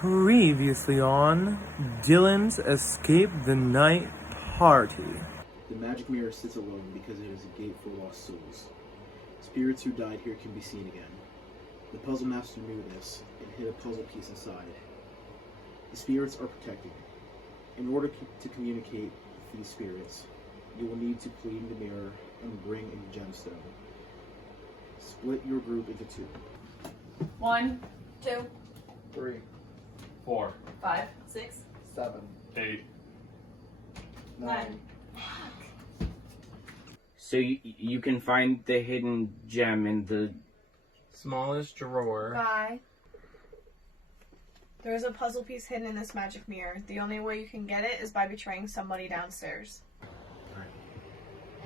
Previously on Dylan's Escape the Night Party. The magic mirror sits alone because it is a gate for lost souls. Spirits who died here can be seen again. The puzzle master knew this and hid a puzzle piece inside. The spirits are protected. In order to communicate with these spirits, you will need to clean the mirror and bring a gemstone. Split your group into two. 1, 2, 3, 4, 5, 6, 7, 8. 9. So you can find the hidden gem in the Smallest drawer. Guy, there's a puzzle piece hidden in this magic mirror. The only way you can get it is by betraying somebody downstairs.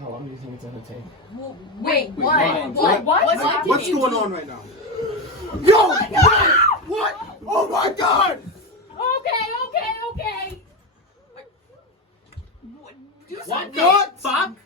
How long do you think it's gonna take? Wait, what? What's going on right now? Yo! What? Oh my god! Okay. Do something. What? Fuck?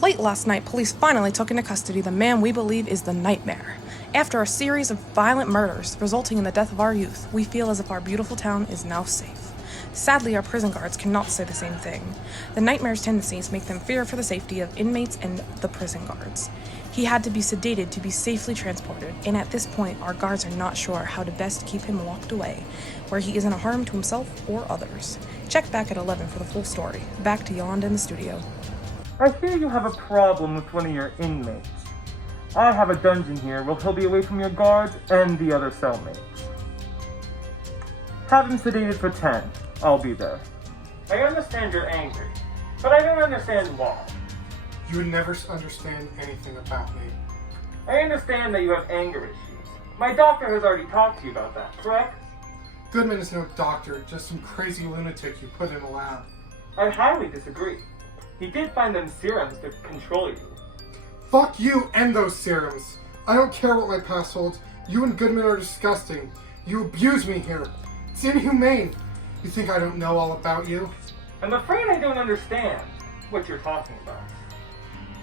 Late last night, police finally took into custody the man we believe is the Nightmare. After a series of violent murders resulting in the death of our youth, we feel as if our beautiful town is now safe. Sadly, our prison guards cannot say the same thing. The Nightmare's tendencies make them fear for the safety of inmates and the prison guards. He had to be sedated to be safely transported, and at this point, our guards are not sure how to best keep him locked away, where he isn't a harm to himself or others. Check back at 11 for the full story. Back to Yolanda in the studio. I hear you have a problem with one of your inmates. I have a dungeon here where he'll be away from your guards and the other cellmates. Have him sedated for 10. I'll be there. I understand you're angry, but I don't understand why. You would never understand anything about me. I understand that you have anger issues. My doctor has already talked to you about that, correct? Goodman is no doctor, just some crazy lunatic you put in a lab. I highly disagree. He did find them serums to control you. Fuck you and those serums. I don't care what my past holds. You and Goodman are disgusting. You abuse me here. It's inhumane. You think I don't know all about you? I'm afraid I don't understand what you're talking about.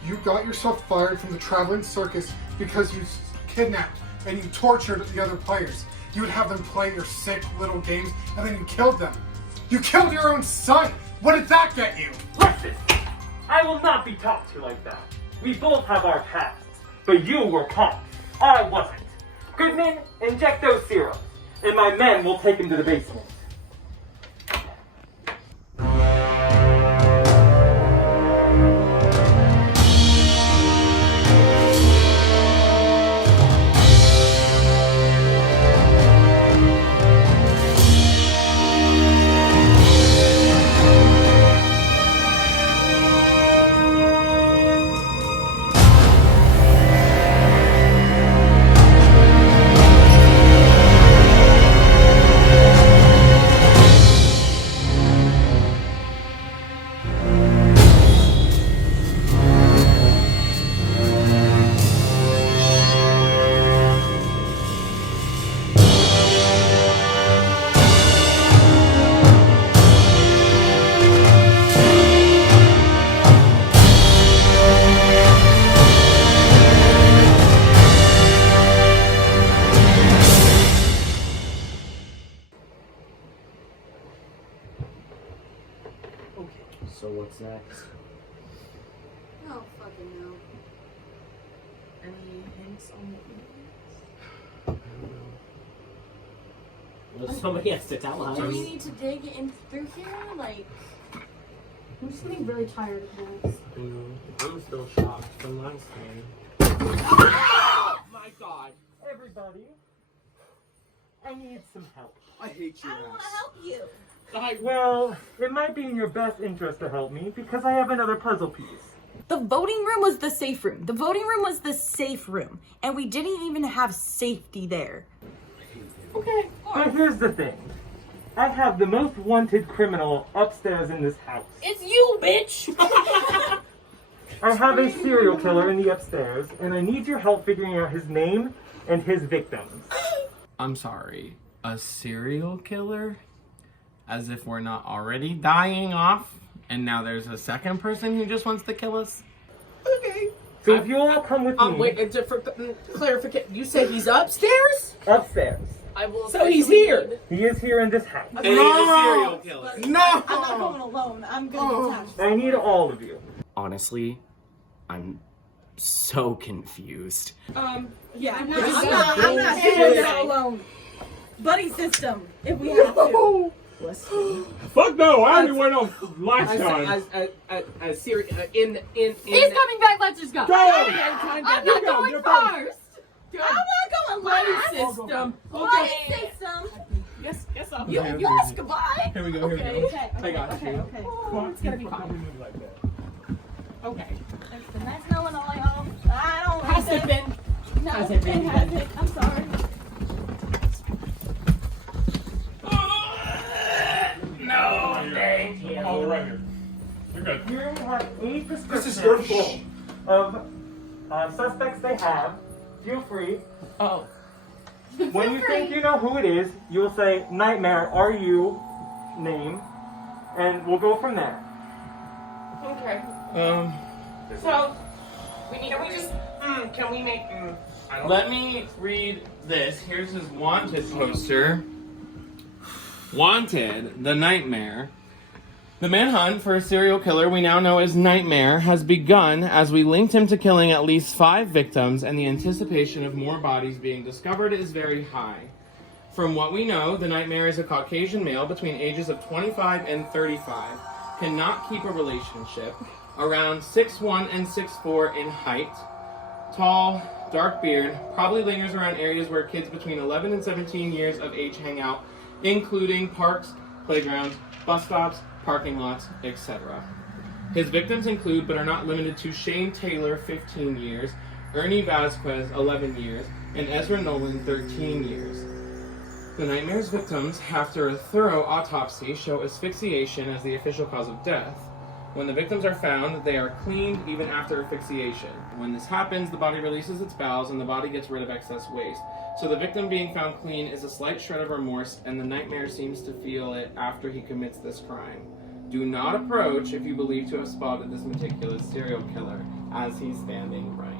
You got yourself fired from the traveling circus because you kidnapped and you tortured the other players. You would have them play your sick little games and then you killed them. You killed your own son! What did that get you? Listen! I will not be talked to like that. We both have our pasts, but you were caught. I wasn't. Goodman, inject those serums, and my men will take him to the basement. So what's next? I don't fucking know. Any hints on the Well, somebody has to tell us. Do we need to dig in through here? Like, I'm just getting really tired of this. I'm still shocked from last time. Oh my god! Everybody, I need some help. I hate you. I don't want to help you. Well, it might be in your best interest to help me because I have another puzzle piece. The voting room was the safe room. The voting room was the safe room. And we didn't even have safety there. Okay, but here's the thing. I have the most wanted criminal upstairs in this house. It's you, bitch! I have a serial killer in the upstairs, and I need your help figuring out his name and his victims. I'm sorry. A serial killer? As if we're not already dying off And now there's a second person who just wants to kill us? Okay. So if you all come with me Wait, for clarification, you say he's upstairs? upstairs. I will. So he's here. He is here in this house. And he's a serial killer. No! I'm not going alone. I'm going to I need all of you. Honestly, I'm so confused. Yeah, I'm not I'm doing that alone. Buddy system, if we have to. Fuck no! I already went on last time. As serious in He's coming back. Let's just go. Go! I'm not going first. I'm not going last. system. Buddy system. Yes, I'm. You ask goodbye. Here we go. Here we go. Okay. I got you. Okay. It's gonna be fine. Like that. Okay. It's been nice knowing all y'all. I don't Has like it been? No, Has it been? has it. I'm sorry. No, thank you. Oh, right here. You're good. You have 8 This is your descriptions fault. of suspects they have. Feel free. Oh. When you think you know who it is, you will say, Nightmare, are you? Name. And we'll go from there. Okay. So, Can we make? let me read this. Here's his wanted poster. Wanted, the Nightmare. The manhunt for a serial killer we now know as Nightmare has begun as we linked him to killing at least 5 victims, and the anticipation of more bodies being discovered is very high. From what we know, the Nightmare is a Caucasian male between ages of 25 and 35, cannot keep a relationship, around 6'1" and 6'4" in height, tall, dark beard, probably lingers around areas where kids between 11 and 17 years of age hang out, including parks, playgrounds, bus stops, parking lots, etc. His victims include, but are not limited to, Shane Taylor, 15 years, Ernie Vasquez, 11 years, and Ezra Nolan, 13 years. The Nightmare's victims, after a thorough autopsy, show asphyxiation as the official cause of death. When the victims are found, they are cleaned even after asphyxiation. When this happens, the body releases its bowels and the body gets rid of excess waste. So the victim being found clean is a slight shred of remorse, and the Nightmare seems to feel it after he commits this crime. Do not approach if you believe to have spotted this meticulous serial killer, as he's standing right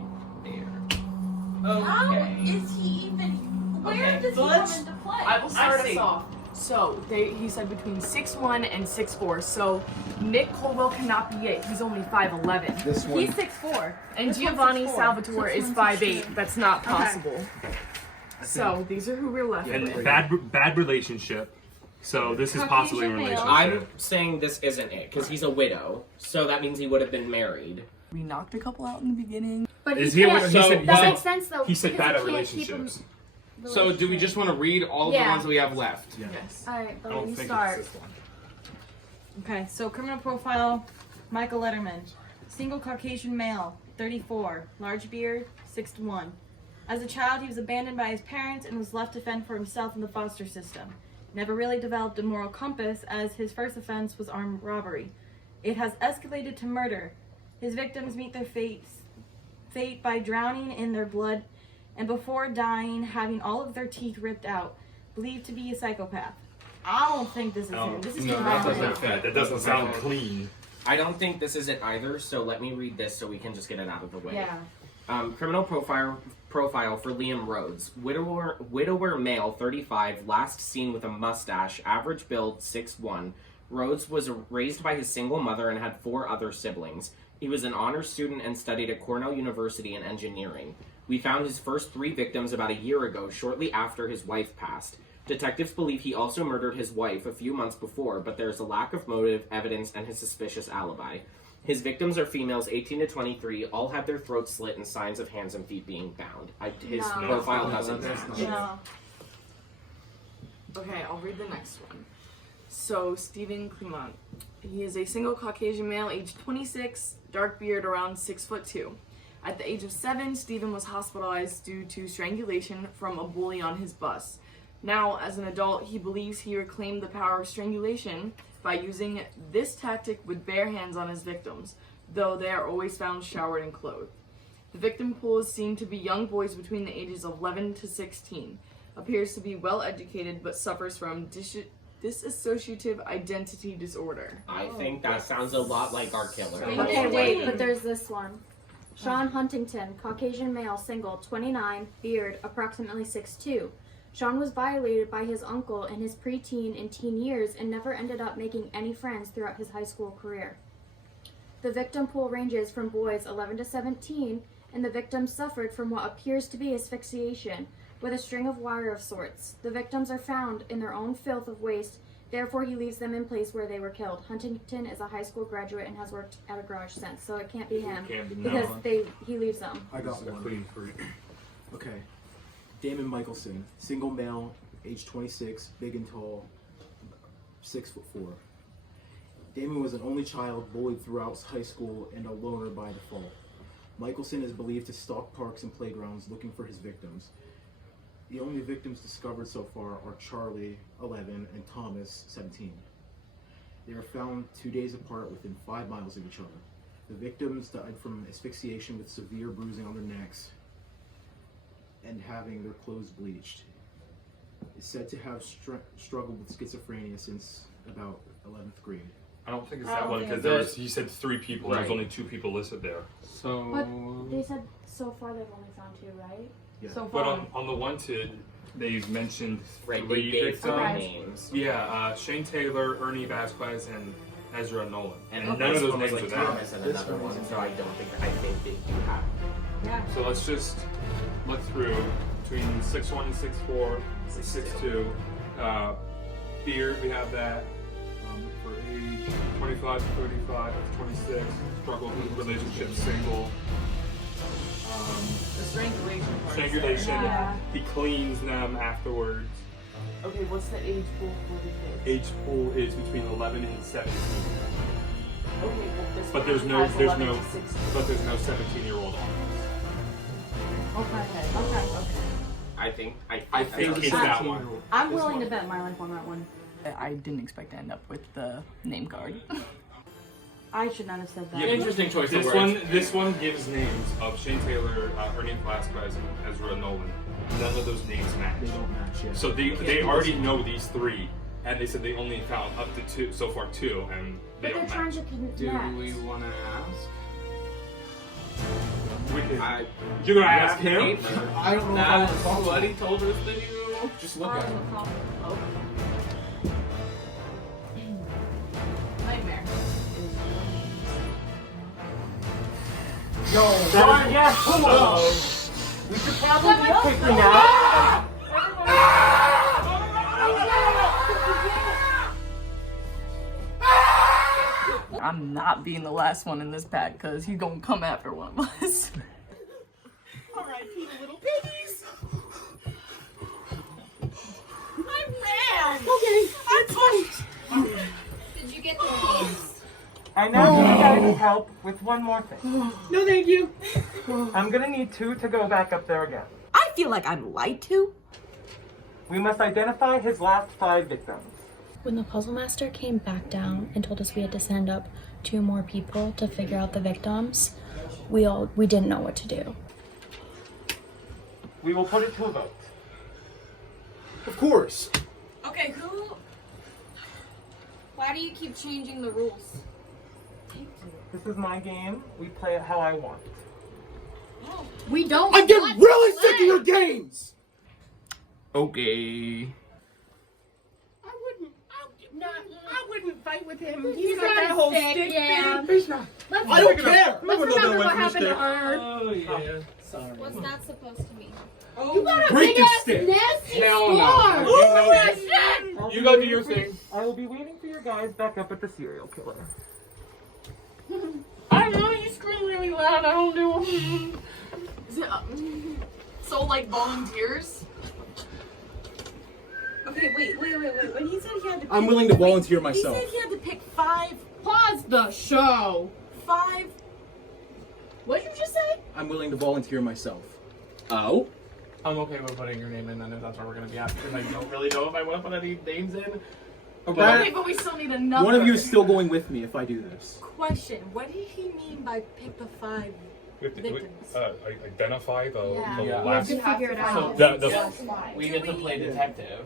there. How is he even? Where does he come into play? I will start us off. So he said between 6'1" and 6'4". So Nick Colwell cannot be it. He's only 5'11". This one. He's 6'4". And This one's Giovanni 6'4". Salvatore is 5'8". That's not possible. So these are who we're left And with. bad relationship. So this is possibly a Caucasian male. relationship. I'm saying this isn't it, because he's a widow, so that means he would have been married. We knocked a couple out in the beginning. But Is he he a can't. widow? He said- that he makes said- sense though. He said because bad at he can't keep relationships. him- So do we just want to read all of the Yeah. ones that we have left? Yes. Alright, I let don't me think start. it's this one. Okay, so criminal profile, Michael Letterman. Single Caucasian male, 34, large beard, 6'1". As a child, he was abandoned by his parents and was left to fend for himself in the foster system. Never really developed a moral compass, as his first offense was armed robbery. It has escalated to murder. His victims meet their fate by drowning in their blood and before dying, having all of their teeth ripped out. Believed to be a psychopath. I don't think this is him. This is no, too that hard. doesn't fit. That doesn't sound clean. I don't think this is it either, so let me read this so we can just get it out of the way. Yeah. Criminal profile for Liam Rhodes. Widower male, 35, last seen with a mustache, average build, 6'1". Rhodes was raised by his single mother and had 4 other siblings. He was an honors student and studied at Cornell University in engineering. We found his first 3 victims about a year ago, shortly after his wife passed. Detectives believe he also murdered his wife a few months before, but there's a lack of motive, evidence, and his suspicious alibi. His victims are females 18 to 23, all had their throats slit and signs of hands and feet being bound. His No. profile doesn't match. No. Okay, I'll read the next one. So, Stephen Clement. He is a single Caucasian male, age 26, dark beard, around 6'2". At the age of 7, Stephen was hospitalized due to strangulation from a bully on his bus. Now, as an adult, he believes he reclaimed the power of strangulation by using this tactic with bare hands on his victims, though they are always found showered and clothed. The victim pools seem to be young boys between the ages of 11 to 16. Appears to be well educated but suffers from Dissociative identity disorder. I think that sounds a lot like our killer. Okay, wait, but there's this one. Sean Huntington, Caucasian male, single, 29, beard, approximately 6'2". Sean was violated by his uncle in his preteen and teen years and never ended up making any friends throughout his high school career. The victim pool ranges from boys 11 to 17, and the victim suffered from what appears to be asphyxiation, with a string of wire of sorts. The victims are found in their own filth of waste, therefore he leaves them in place where they were killed. Huntington is a high school graduate and has worked at a garage since, so it can't be him, because he leaves them. I got one. Okay. Damon Michelson, single male, age 26, big and tall, 6'4". Damon was an only child, bullied throughout high school, and a loner by default. Michelson is believed to stalk parks and playgrounds looking for his victims. The only victims discovered so far are Charlie, 11, and Thomas, 17. They were found 2 days apart within 5 miles of each other. The victims died from asphyxiation with severe bruising on their necks and having their clothes bleached. Is said to have struggled with schizophrenia since about 11th grade. I don't think it's that one because you said 3 people. Right. There's only 2 people listed there. So. But they said so far they've only found 2, right? Yeah. So But far. on the wanted, they've mentioned Right, 3 they gave victims. three names. Yeah, Shane Taylor, Ernie Vasquez, and Ezra Nolan. And none this of those one was names like are there. Thomas and another one, so I think they do have. Yeah. So let's just look through between 6'1" and 6'4", 6'2". Beard, we have that. For age 25 to 35 to 26, struggled with relationships, single. The strangulation part. Strangulation. Yeah. He cleans them afterwards. Okay, what's the age pool for the kids? Age pool is between 11 and 17. Okay, this But one there's no, has there's 11 no, to 16. but there's no 17-year-old on Okay. I think it's that one. I'm willing to bet my life on that one. I didn't expect to end up with the name card. I should not have said that. Yeah, interesting choice of This words. this one gives names of Shane Taylor, Ernie Vasquez, and Ezra Nolan. None of those names match. They don't match yet. So they already know these 3, and they said they only found up to 2 so far, 2, and they But they're don't trying match. to connect. Do we want to ask? You're gonna ask him? I don't know if I want to That's talk to what him. he told us to do. Just look at him. Nightmare. Yo, John, yes, hello. We should probably be quickly now. I'm not being the last one in this pack because he's gonna come after one of us. R.I.P. the little piggies. I ran. Okay, I pushed. Did you get the keys? I now need you guys' help with one more thing. No, thank you. I'm gonna need 2 to go back up there again. I feel like I'm lied to. We must identify his last 5 victims. When the puzzle master came back down and told us we had to send up 2 more people to figure out the victims, we didn't know what to do. We will put it to a vote. Of course. Okay, who? Why do you keep changing the rules? This is my game. We play it how I want. We don't. I'm getting really sick of your games! Okay. I wouldn't fight with him. He's got that not whole sick, stick yeah. thing. I don't care! Let's remember what happened to her. Oh yeah. Sorry. What's that supposed to mean? You got a Break big his ass stick. nasty Hell scar. no. Oh shit! I'll You be go do waiting your for- thing. I will be waiting for your guys back up at the serial killer. I know you scream really loud. I don't do it. Is it, so like volunteers? Okay, wait. When he said he had to pick, I'm willing to volunteer myself. He said he had to pick 5. Pause the show. 5. What did you just say? I'm willing to volunteer myself. Oh? I'm okay with putting your name in then if that's where we're gonna be at because I don't really know if I want to put any names in. Okay, but we still need a number. One of you is still going with me if I do this. Question. What did he mean by pick the 5 We have to victims? identify the Yeah. the Yeah. last. To figure it out. The We get to play detective.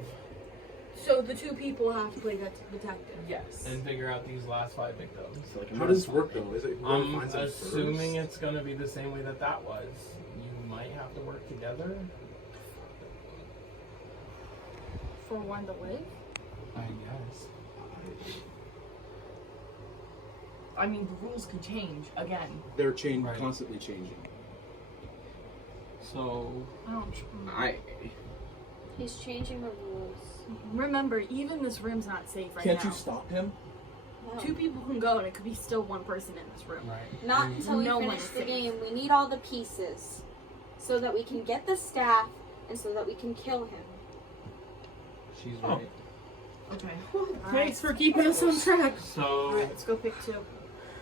So the two people have to play detective. Yes. And figure out these last 5 victims. How does this work though? Is it I'm assuming it's gonna be the same way that was. You might have to work together. For one to live? I guess. I mean, the rules could change again. They're constantly changing. So He's changing the rules. Remember, even this room's not safe right Can't now. you stop him? No. 2 people can go, and it could be still 1 person in this room. Right. Not until we No finish one's the safe. game. We need all the pieces so that we can get the staff and so that we can kill him. She's right. Okay. Thanks for keeping us on track. So Alright, let's go pick 2.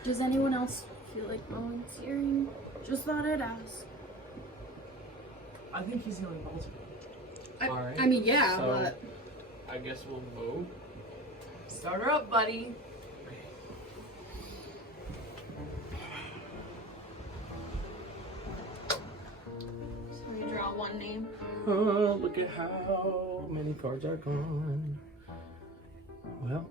Does anyone else feel like volunteering? Just thought I'd ask. I think he's going multiple. Alright. I mean, yeah, so, but I guess we'll vote. Start her up, buddy. So we draw 1 name. Oh, look at how many cards are gone. Well.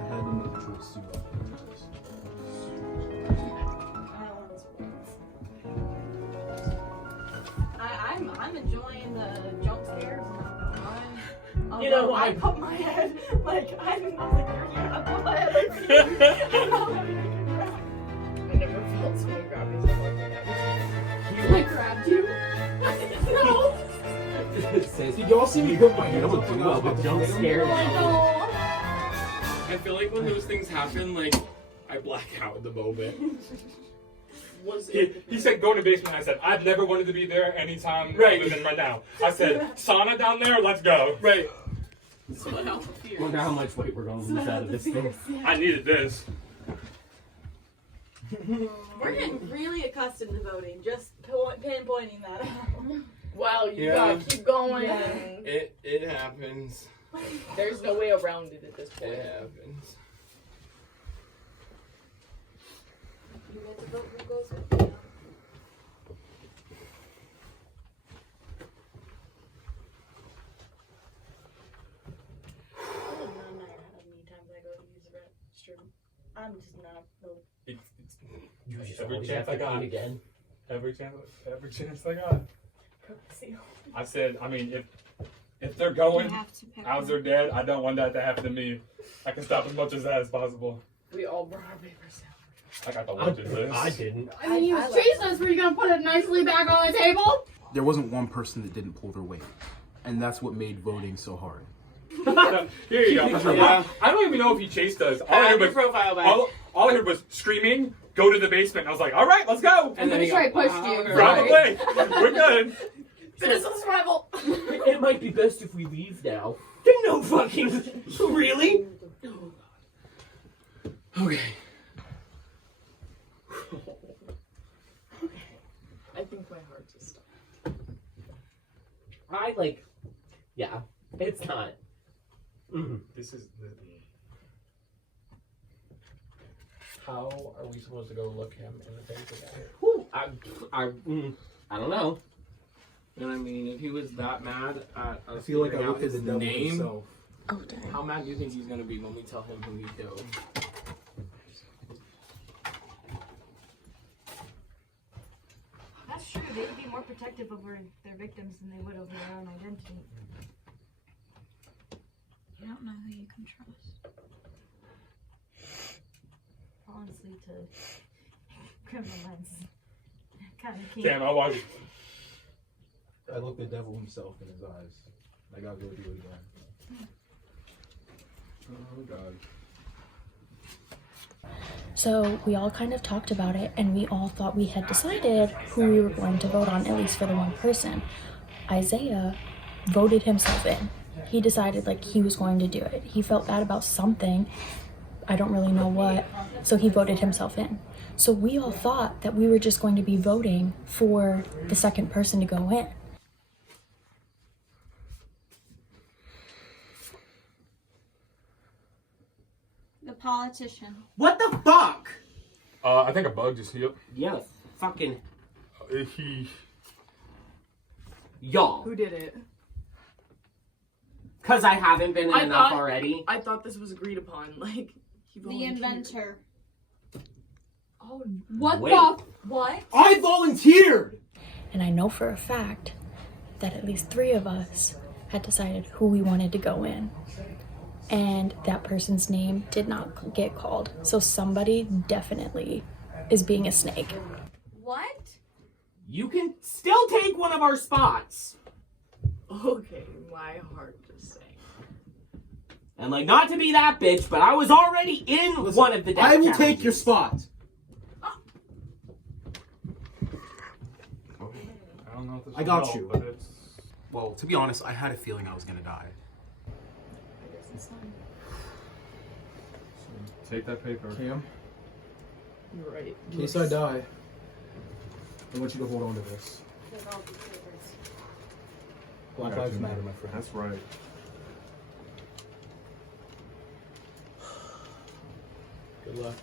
I had to make a choice too. I'm enjoying the jump scares. You know, I put my head like I was like, I put my head like I never felt someone grab me so hard. I grabbed you. No. Did y'all see me put my hand on the well with jump scares? I feel like when those things happen, like, I black out at the moment. He said go in the basement. I said I've never wanted to be there anytime Right. other than right now. I said sauna down there. Let's go. Right. Wonder how much weight we're gonna lose out of this thing. I needed this. We're getting really accustomed to voting. Just pinpointing that out. Well, you Yeah. gotta keep going. It happens. There's no way around it at this point. It happens. You get to vote who goes with you. I'm just not Every chance I got. Again. Every chance I got. I said, I mean, if they're going, as they're dead, I don't want that to happen to me. I can stop as much as that as possible. We all brought our papers down. I got the watch of this. I didn't. I mean, you chased us. Were you gonna put it nicely back on the table? There wasn't one person that didn't pull their weight, and that's what made voting so hard. Here you go. Yeah. I don't even know if he chased us. All I heard profile back. all I heard was screaming, go to the basement. I was like, all right, let's go. I'm pretty sure I pushed you. Probably. We're good. Citizen survival. It might be best if we leave now. No fucking. Really? Okay. I think my heart just stopped. Yeah, it's not. This is the. How are we supposed to go look him in the face again? Whew, I don't know. And I mean, if he was that mad at us I feel like I figuring looked out at the his devil name, himself. Oh, dang. how mad do you think he's gonna be when we tell him who he killed? That's true. They would be more protective over their victims than they would over their own identity. You don't know who you can trust. Honestly, to criminal minds, kind of can't. Damn, I watched. I looked the devil himself in his eyes. I gotta go do it again. Oh God. So we all kind of talked about it, and we all thought we had decided who we were going to vote on, at least for the one person. Isaiah voted himself in. He decided like he was going to do it. He felt bad about something. I don't really know what. So he voted himself in. So we all thought that we were just going to be voting for the second person to go in. The politician. What the fuck? I think a bug just hit. Yeah, fucking. Y'all. Who did it? Because I haven't been in enough already. I thought this was agreed upon. Like, he The volunteered. inventor. Oh, What Wait. the? What? I volunteered! And I know for a fact that at least 3 of us had decided who we wanted to go in. And that person's name did not get called. So somebody definitely is being a snake. What? You can still take one of our spots. Okay, my heart just sank. And like, not to be that bitch, but I was already in one of the death I will challenges. take your spot. I don't know if this I will got help, you. but it's... Well, to be honest, I had a feeling I was gonna die. Take that paper. Cam, You're right. in case I die, I want you to hold on to this. Black Got Lives you, Matter, man. my friend. That's right. Good luck.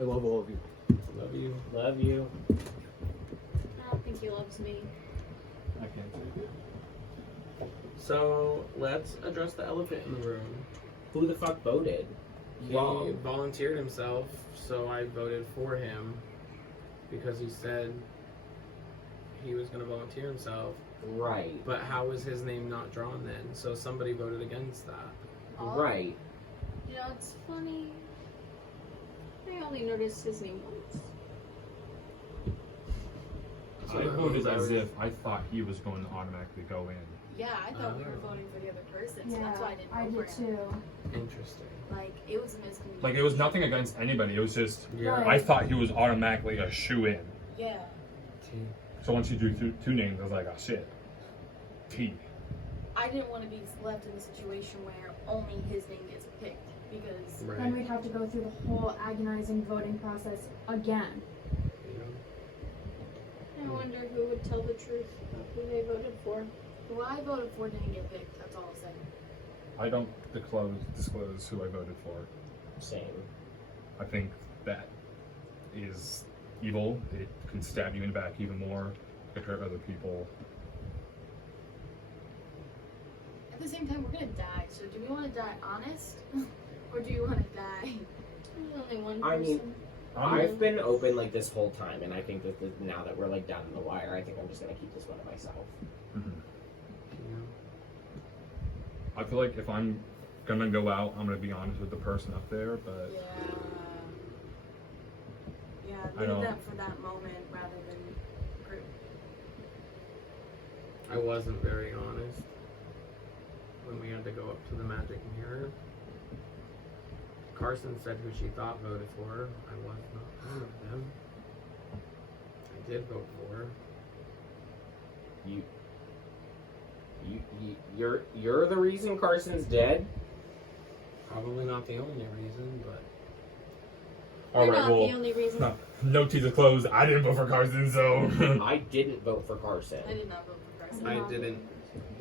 I love all of you. Love you. Love you. I don't think he loves me. I can't take it. So let's address the elephant in the room. Who the fuck voted? He volunteered himself, so I voted for him because he said he was going to volunteer himself. Right. But how was his name not drawn then? So somebody voted against that. Right. You know, it's funny. I only noticed his name once. I voted as if I thought he was going to automatically go in. Yeah, I thought we were voting for the other person, so that's why I didn't I vote did for him. too. Interesting. Like, it was a miscommunication. Like, it was nothing against anybody. It was just, Yeah. I thought he was automatically a shoe-in. Yeah. So once you drew two names, I was like, oh shit. T. I didn't want to be left in a situation where only his name gets picked, because... Then we'd have to go through the whole agonizing voting process again. I wonder who would tell the truth of who they voted for. Who I voted for didn't get picked, that's all I'll say. I don't disclose who I voted for. Same. I think that is evil. It can stab you in the back even more. It could hurt other people. At the same time, we're gonna die, so do we want to die honest? Or do you want to die? There's only one person. I mean, I've been open like this whole time, and I think that now that we're like down in the wire, I think I'm just gonna keep this one to myself. Mm-hmm. I feel like if I'm gonna go out, I'm gonna be honest with the person up there, but Yeah, I leave don't- that for that moment rather than group. I wasn't very honest when we had to go up to the magic mirror. Carson said who she thought voted for her. I was not one of them. I did vote for her. You're the reason Carson's dead? Probably not the only reason, but... All right, not well, the only reason. No teaser closed. I didn't vote for Carson, so... I didn't vote for Carson. I did not vote for Carson. I didn't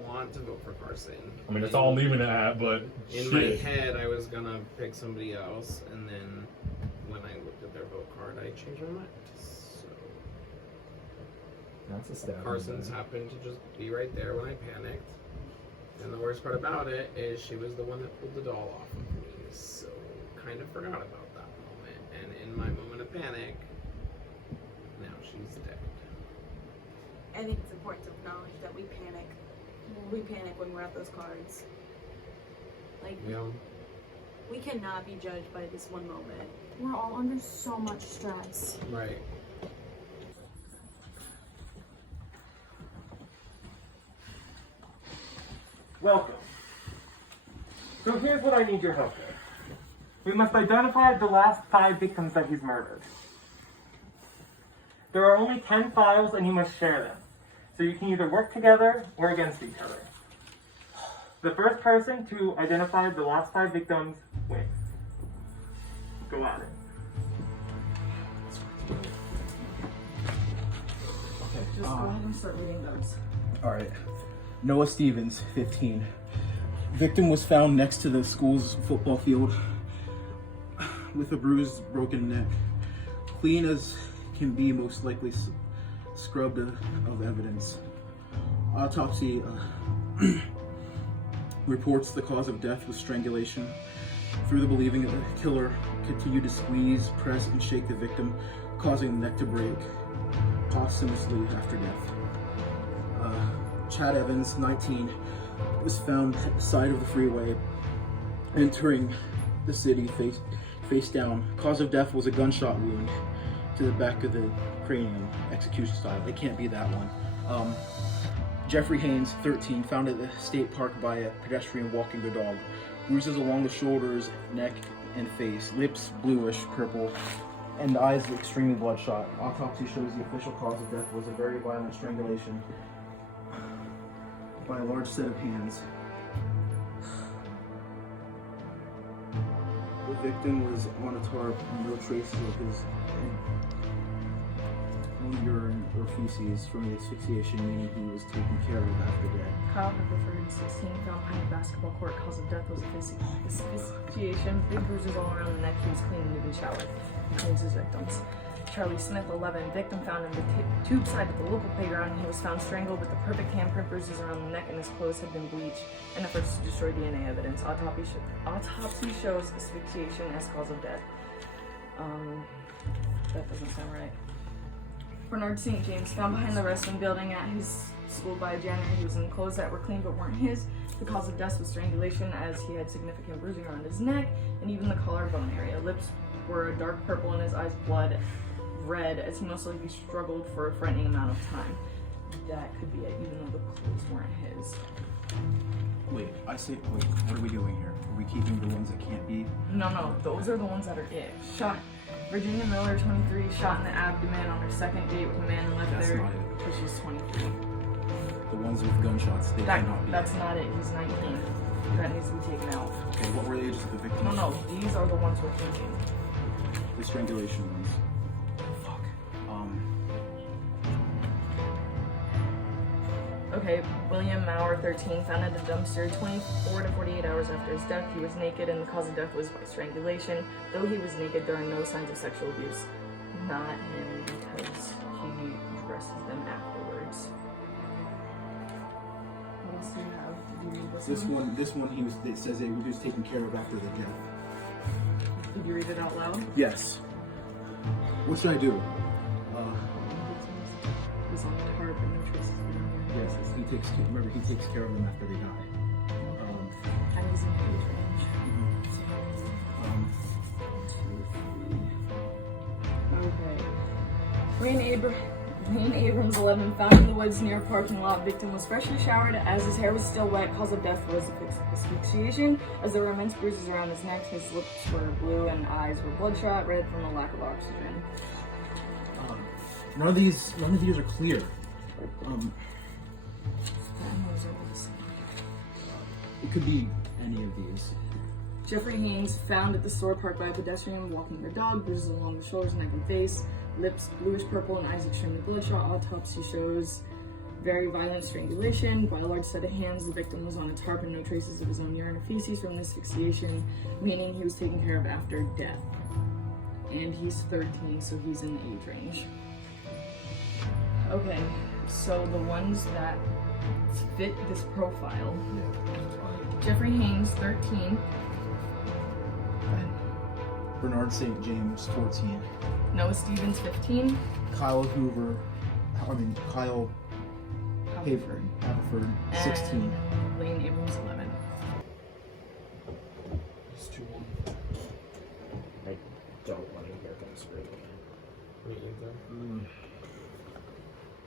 want to vote for Carson. I mean, that's all I'm leaving it at, but In shit. my head, I was gonna pick somebody else, and then when I looked at their vote card, I changed my mind. So That's a stab. Carson's happened to just be right there when I panicked. And the worst part about it is she was the one that pulled the doll off of me, so kind of forgot about that moment. And in my moment of panic, now she's dead. I think it's important to acknowledge that we panic. We panic when we're at those cards. Like, Yeah. we cannot be judged by this one moment. We're all under so much stress. Right. Welcome. So here's what I need your help with. We must identify the last 5 victims that he's murdered. There are only 10 files and you must share them. So you can either work together or against each other. The first person to identify the last 5 victims wins. Go at it. Just go ahead and start reading those. Alright. Noah Stevens, 15. Victim was found next to the school's football field with a bruised, broken neck. Clean as can be most likely scrubbed of evidence. Autopsy reports the cause of death was strangulation. Through the believing that the killer continued to squeeze, press, and shake the victim, causing the neck to break posthumously after death. Chad Evans, 19, was found at the side of the freeway, entering the city face down. Cause of death was a gunshot wound to the back of the cranium, execution style. It can't be that one. Jeffrey Haynes, 13, found at the state park by a pedestrian walking the dog. Bruises along the shoulders, neck, and face. Lips bluish purple, and eyes extremely bloodshot. Autopsy shows the official cause of death was a very violent strangulation by a large set of hands. The victim was on a tarp, and no traces of his own urine or feces from the asphyxiation, meaning he was taken care of after death. Kyle Rutherford, 16, found behind a basketball court. Cause of death was asphyxiation. Big bruises all around the neck. He was clean and in shower. He cleans his victims. Charlie Smith, 11, victim found in the tube side at the local playground. He was found strangled with the perfect handprint bruises around the neck, and his clothes had been bleached in efforts to destroy DNA evidence. Autopsy shows asphyxiation as cause of death. That doesn't sound right. Bernard St. James, found behind the wrestling building at his school by a janitor. He was in clothes that were clean but weren't his. The cause of death was strangulation, as he had significant bruising around his neck and even the collarbone area. Lips were a dark purple and his eyes blood red, as he most likely struggled for a frightening amount of time. That could be it, even though the clothes weren't his. Wait, what are we doing here? Are we keeping the ones that can't be? No, those are the ones that are it. Shot Virginia Miller, 23, shot in the abdomen on her second date with a man and left there because she's 23. The ones with gunshots, they cannot be. That's not it. He's 19. That needs to be taken out. Okay, what were the ages of the victims? No, these are the ones we're thinking. The strangulation ones. Fuck. Okay, William Maurer, 13, found at a dumpster 24 to 48 hours after his death. He was naked, and the cause of death was by strangulation. Though he was naked, there are no signs of sexual abuse. Not him, because he dresses them afterwards. What else do you have? Did you read This one, it says he was taken care of after the death. Did you read it out loud? Yes. What should I do? He's on the tarp and no traces of him. Yes, he takes care of them after they die. And he's in age range. Okay. Wayne Abrams, 11, found in the woods near a parking lot. Victim was freshly showered. As his hair was still wet, cause of death was asphyxiation. As there were immense bruises around his neck, his lips were blue and eyes were bloodshot red from the lack of oxygen. None of these are clear. It could be any of these. Jeffrey Haynes, found at the store parked by a pedestrian walking their dog, bruises along the shoulders, neck, and face, lips bluish purple, and eyes extremely bloodshot. Autopsy shows very violent strangulation by a large set of hands. The victim was on a tarp and no traces of his own urine or feces from asphyxiation, meaning he was taken care of after death. And he's 13, so he's in the age range. Okay, so the ones that fit this profile. Jeffrey Haynes, 13. Bernard St. James, 14. Noah Stevens, 15. Kyle Haverford, 16. Lane Abrams, 11. It's 2-1. I don't want to hear that scream again.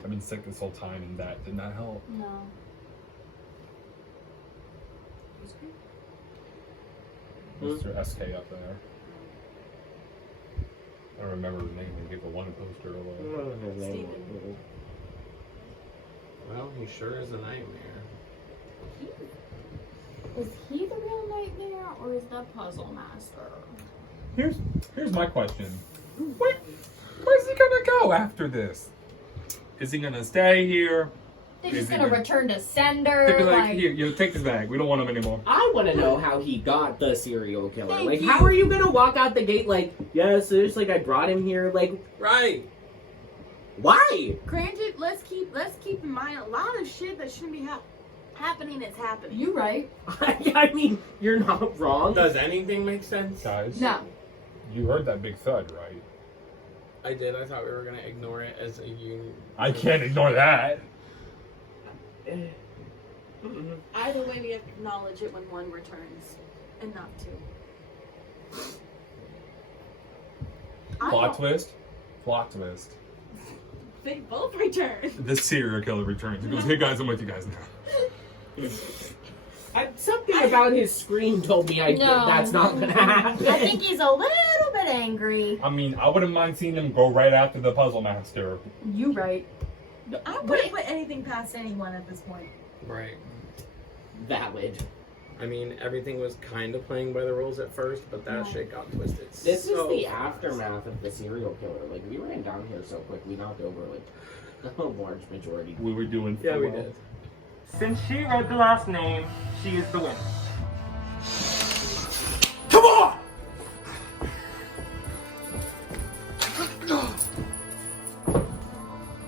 I've been sick this whole time, and that did not help. No. Mr. SK up there. I don't remember the name. They gave the one poster away. Steven. Well, he sure is a nightmare. Is he the real nightmare, or is the puzzle master? Here's my question. Where's he gonna go after this? Is he gonna stay here? They're just gonna return to sender. They'd be like, here, take this bag. We don't want him anymore. I want to know how he got the serial killer. Thank Like, you. how are you gonna walk out the gate like, yeah, seriously, I brought him here? Like, Right. Why? Granted, let's keep in mind a lot of shit that shouldn't be happening is happening. You right. I mean, you're not wrong. Does anything make sense? Guys, No. you heard that big thud, right? I did. I thought we were gonna ignore it as a union. I can't ignore that. Either way, we acknowledge it when one returns, and not two. Plot twist. Plot twist. They both return. The serial killer returns. He goes, "Hey guys, I'm with you guys now." Something about his scream told me that's not gonna happen. I think he's a little bit angry. I mean, I wouldn't mind seeing him go right after the puzzle master. You right. I wouldn't put anything past anyone at this point. Right. Valid. I mean, everything was kind of playing by the rules at first, but that shit got twisted. This so was the fast. aftermath of the serial killer. Like, we ran down here so quick, we knocked over, like, a large majority. We were doing Yeah, we well. did. Since she read the last name, she is the winner. Come on!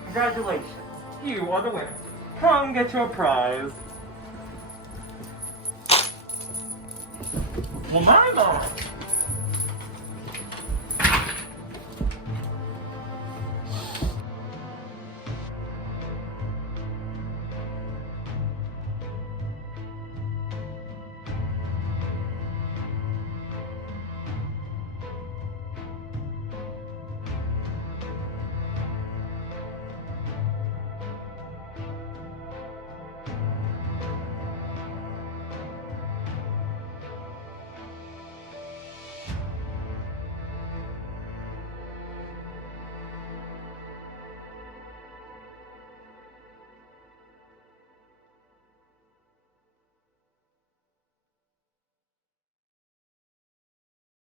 Congratulations, you are the winner. Come get your prize. Well, my God.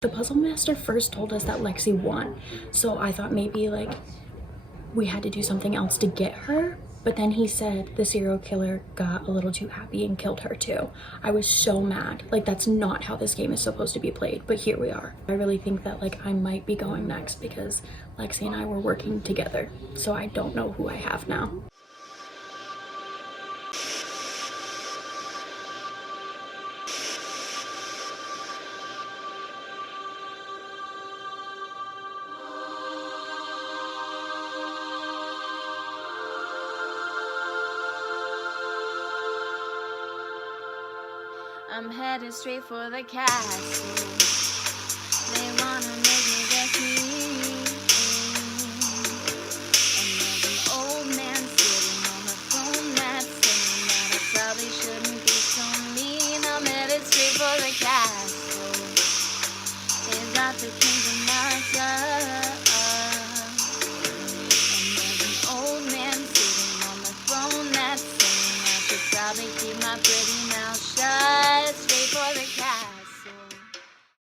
The puzzle master first told us that Lexie won, so I thought maybe like we had to do something else to get her, but then he said the serial killer got a little too happy and killed her too. I was so mad. Like, that's not how this game is supposed to be played, but here we are. I really think that like I might be going next because Lexie and I were working together, so I don't know who I have now. I'm headed straight for the castle. They wanna make me their queen. And there's an old man sitting on the throne that's saying that I probably shouldn't be so mean. I'm headed straight for the castle. They've got the kingdom marked up. And there's an old man sitting on the throne that's saying I should probably keep my pretty mouth shut. Straight for the cat.